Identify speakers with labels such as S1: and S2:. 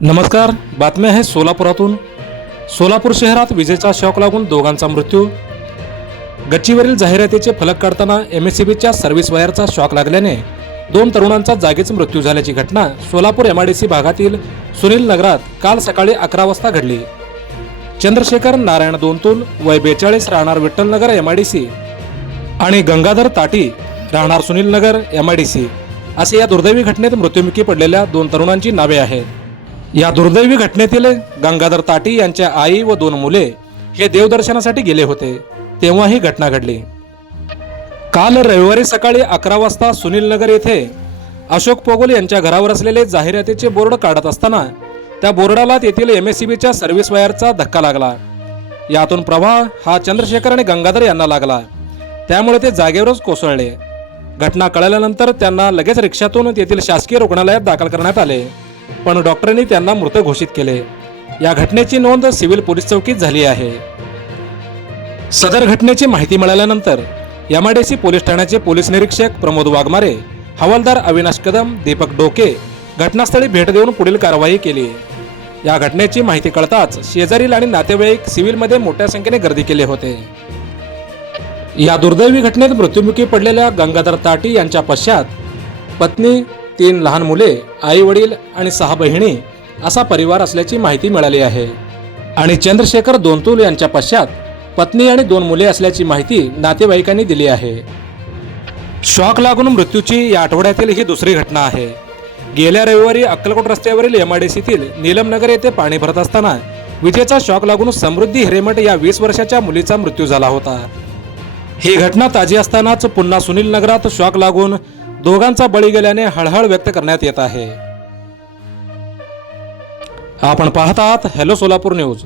S1: नमस्कार बातम्या आहे सोलापुरातून. सोलापूर शहरात विजेचा शॉक लागून दोघांचा मृत्यू. गच्चीवरील जाहिरातीचे फलक काढताना एम एस सी बीच्या सर्व्हिस वायरचा शॉक लागल्याने दोन तरुणांचा जागीच मृत्यू झाल्याची घटना Solapur M I D C भागातील सुनील नगरात काल सकाळी अकरा वाजता घडली. चंद्रशेखर नारायण दोनतुल वय बेचाळीस राहणार विठ्ठलनगर सी आणि गंगाधर ताटी राहणार सुनील नगर सी असे या दुर्दैवी घटनेत मृत्युमुखी पडलेल्या दोन तरुणांची नावे आहेत. या दुर्दैवी घटनेतील गंगाधर ताटी यांच्या आई व दोन मुले हे देवदर्शनासाठी गेले होते तेव्हा ही घटना घडली. काल रविवारी सकाळी अकरा वाजता सुनील नगर येथे अशोक पोगोल यांच्या घरावर असलेले जाहिरातीचे बोर्ड काढत असताना त्या बोर्डाला तेथील एम एस सी बीच्या सर्व्हिस वायरचा धक्का लागला. यातून प्रवाह हा चंद्रशेखर आणि गंगाधर यांना लागला. त्यामुळे ते जागेवरच कोसळले. घटना कळल्यानंतर त्यांना लगेच रिक्षातून तेथील शासकीय रुग्णालयात दाखल करण्यात आले. पण डॉक्टरांनी त्यांना मृत घोषित केले. या घटनेची नोंद सिव्हिल पोलीस चौकीत झाली आहे. सदर घटनेची माहिती मिळाल्यानंतर एमआयडीसी पोलीस ठाण्याचे पोलीस निरीक्षक प्रमोद वाघमारे हवालदार अविनाश कदम दीपक डोके घटनास्थळी भेट देऊन पुढील कारवाई केली. या घटनेची माहिती कळताच शेजारील आणि नातेवाईक सिव्हिलमध्ये मोठ्या संख्येने गर्दी केले होते. या दुर्दैवी घटनेत मृत्युमुखी पडलेल्या गंगाधर ताटी यांच्या पश्चात पत्नी तीन लहान मुले आई वडील आणि सहा बहिणी असा परिवार असल्याची माहिती मिळाली आहे. आणि चंद्रशेखर दोनतुल यांच्या पश्चात पत्नी आणि दोन मुले असल्याची माहिती नातेवाईकांनी दिली आहे. शॉक लागून मृत्यूची या आठवड्यातील ही दुसरी घटना आहे. गेल्या रविवारी अक्कलकोट रस्त्यावरील एमआयडीसीतील नीलमनगर येथे पाणी भरत असताना विजेचा शॉक लागून समृद्धी हिरेमठ या वीस वर्षाच्या मुलीचा मृत्यू झाला होता. ही घटना ताजी असतानाच पुन्हा सुनील नगरात शॉक लागून दोघांचा बळी गेल्याने हळहळ व्यक्त करण्यात येत आहे. आपण पाहतात हॅलो सोलापूर न्यूज